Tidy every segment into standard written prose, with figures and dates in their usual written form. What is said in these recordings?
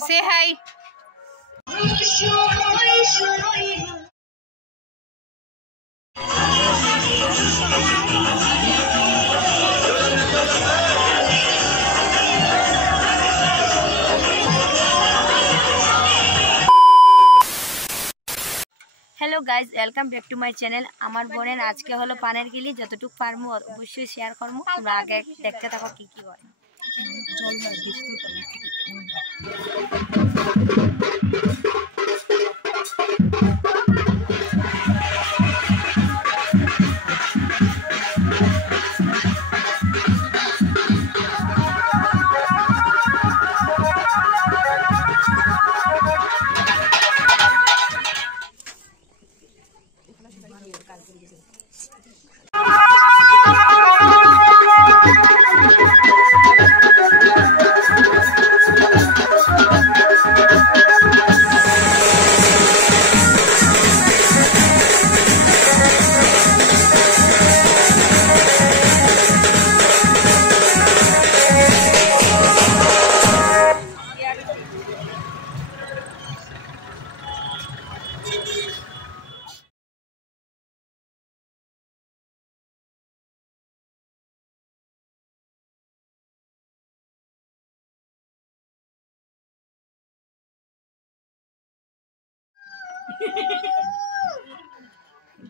Say hi. Hello guys welcome back to my channel আমার বোনের আজকে হলো পানের গিলি যতটুকু পারমু অবশ্যই শেয়ার করবো তোমরা আগে দেখতে থাকো কি কি হয়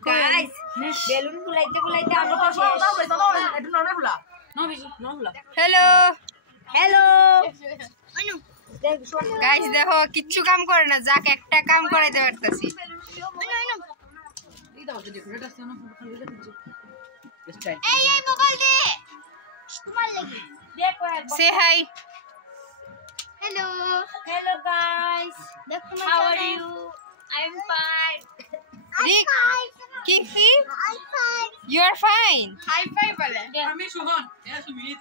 Guys, balloon ফুলাইতে আমি তো শেষ একটু নরমাল ফুলা নরমাল হ্যালো হ্যালো গাইস দেখো কিচ্ছু কাম করে না যাক একটা কাম করাইতে পারতাছি এই মোবাইল দে তোমার লাগি দেখো say hi hello guys how are you I'm fine Kiki I'm fine you are fine high five bole আমি সুমন এ সুমিত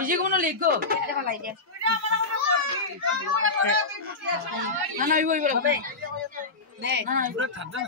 इसे कौन लिखो ना ना वो बोलो नहीं ना पूरा ठंडा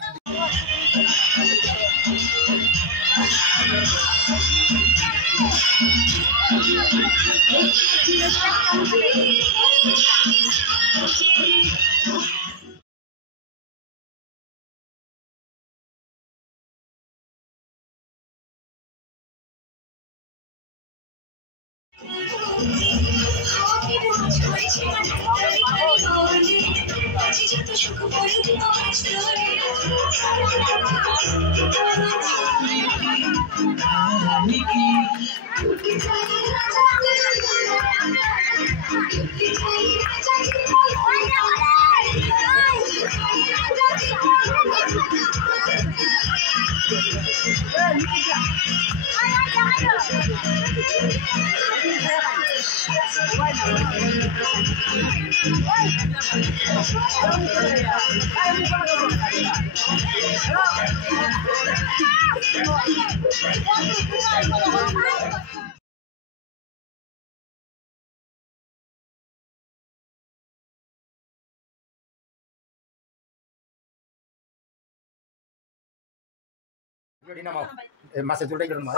মাছের ঝোলটাই গরম হয়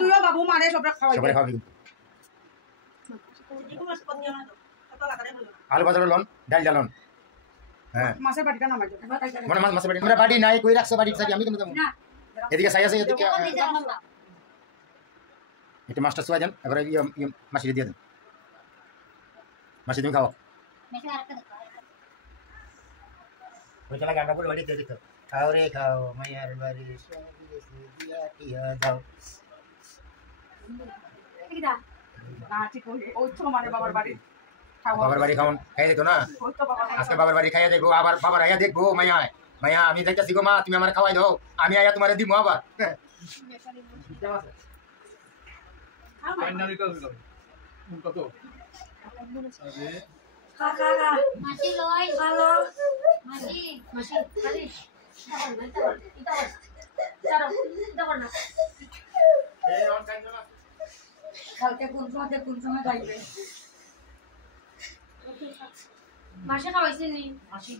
তুইও বাবু মানে সবরা খাওয়াই আলু বাজার লন ডাল ডালন হ্যাঁ মাছের বাটিটা নামাই দাও মানে মাছের বাটি আমরা বাটি নাই কই রাখছো বাটি সাথে আমি কেমন না এদিকে সাই আছে এদিকে এটা মাছটা সোয়া দেন এবারে মাছি দিয়ে দেন মাছি তুমি খাও ওই চলা গানটা বলে বাড়ি দিয়ে দিত খাও রে খাও মায়ার বাড়ি দিয়া টিয়া দাও কিডা না ঠিক ওই তো মানে বাবার বাড়ি বাবার বাড়ি খাওন খাই দিত না আজকে বাবার বাড়ি খাইয়া দেখবো আবার বাবার আয়া দেখবো মায়া মায়া আমি যাইতাছি গো মা তুমি আমার খাওয়াই দাও আমি আয়া তোমারে দিমু আবার কত কাকা মাছি লই ভালো মাছি মাছি খালি এটা না এই অন টাইম না কালকে কোন সময় যাইবে মাসে খাওয়াইছেন নি মাসি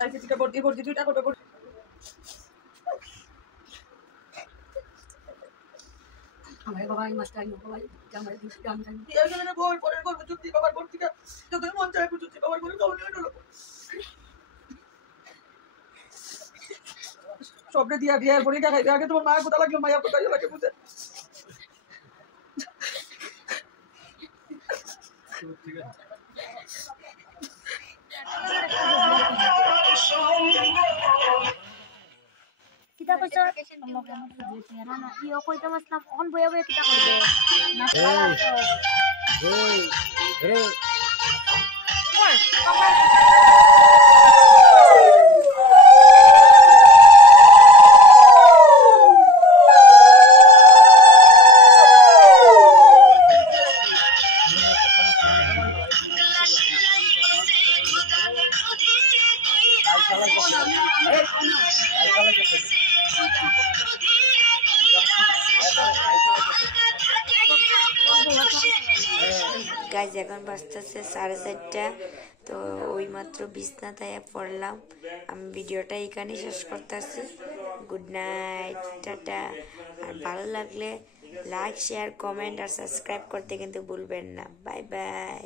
আইছে টিকা বর্তি দুইটা করবে আমার বাবা এই মাস্টার আইনো বাবা আমার দুটো গান গান এই জন্য বল পরের গল্প চুক্তি বাবার বর্তি কা যত মন চায় চুক্তি বাবার করে দাও নিয়ে হলো সবরে দিয়া বিয়ার বড়িটা খাইবে আগে তোমার মায়ের কথা লাগলো মায়ের কথা লাগে বুঝে ঠিক আছে kita kaiso na iyo ko ito mas na on boya kita ko na pala to hey guys এখন বাজতেছে 4:30 তো ওই মাত্র বিছনাতে পড়লাম আমি ভিডিওটা এখানেই শেষ করতেছি গুড নাইট টাটা আর ভালো লাগলে লাইক শেয়ার কমেন্ট আর সাবস্ক্রাইব করতে কিন্তু ভুলবেন না বাই বাই